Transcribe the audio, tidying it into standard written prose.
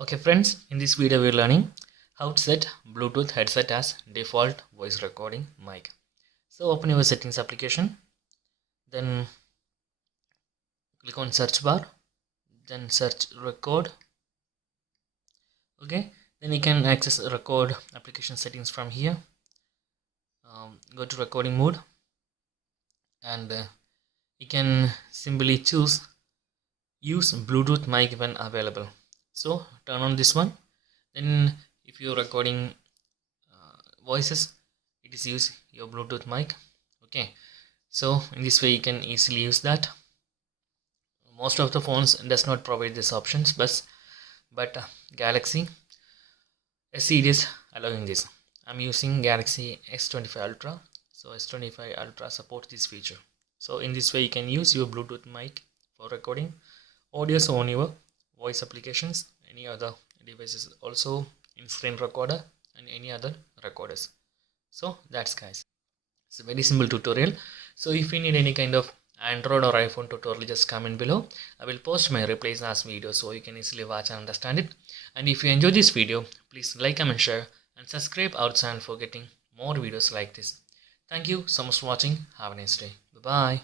Okay friends, in this video we are learning how to set Bluetooth headset as default voice recording mic. So open your settings application, then click on search bar, then search record. Okay, then you can access record application settings from here. Go to recording mode and you can simply choose use Bluetooth mic when available. So turn on this one. Then if you're recording voices, it is use your Bluetooth mic. Okay, so in this way you can easily use that. Most of the phones does not provide these options, but Galaxy S series allowing this. I'm using Galaxy S25 Ultra, so S25 Ultra supports this feature. So in this way you can use your Bluetooth mic for recording audios on your voice applications, any other devices, also in screen recorder and any other recorders. So that's guys, it's a very simple tutorial. So if you need any kind of Android or iPhone tutorial, just comment below. I will post my replays as video so you can easily watch and understand it. And if you enjoy this video, please like, comment, share and subscribe our channel for getting more videos like this. Thank you so much for watching. Have a nice day. Bye bye.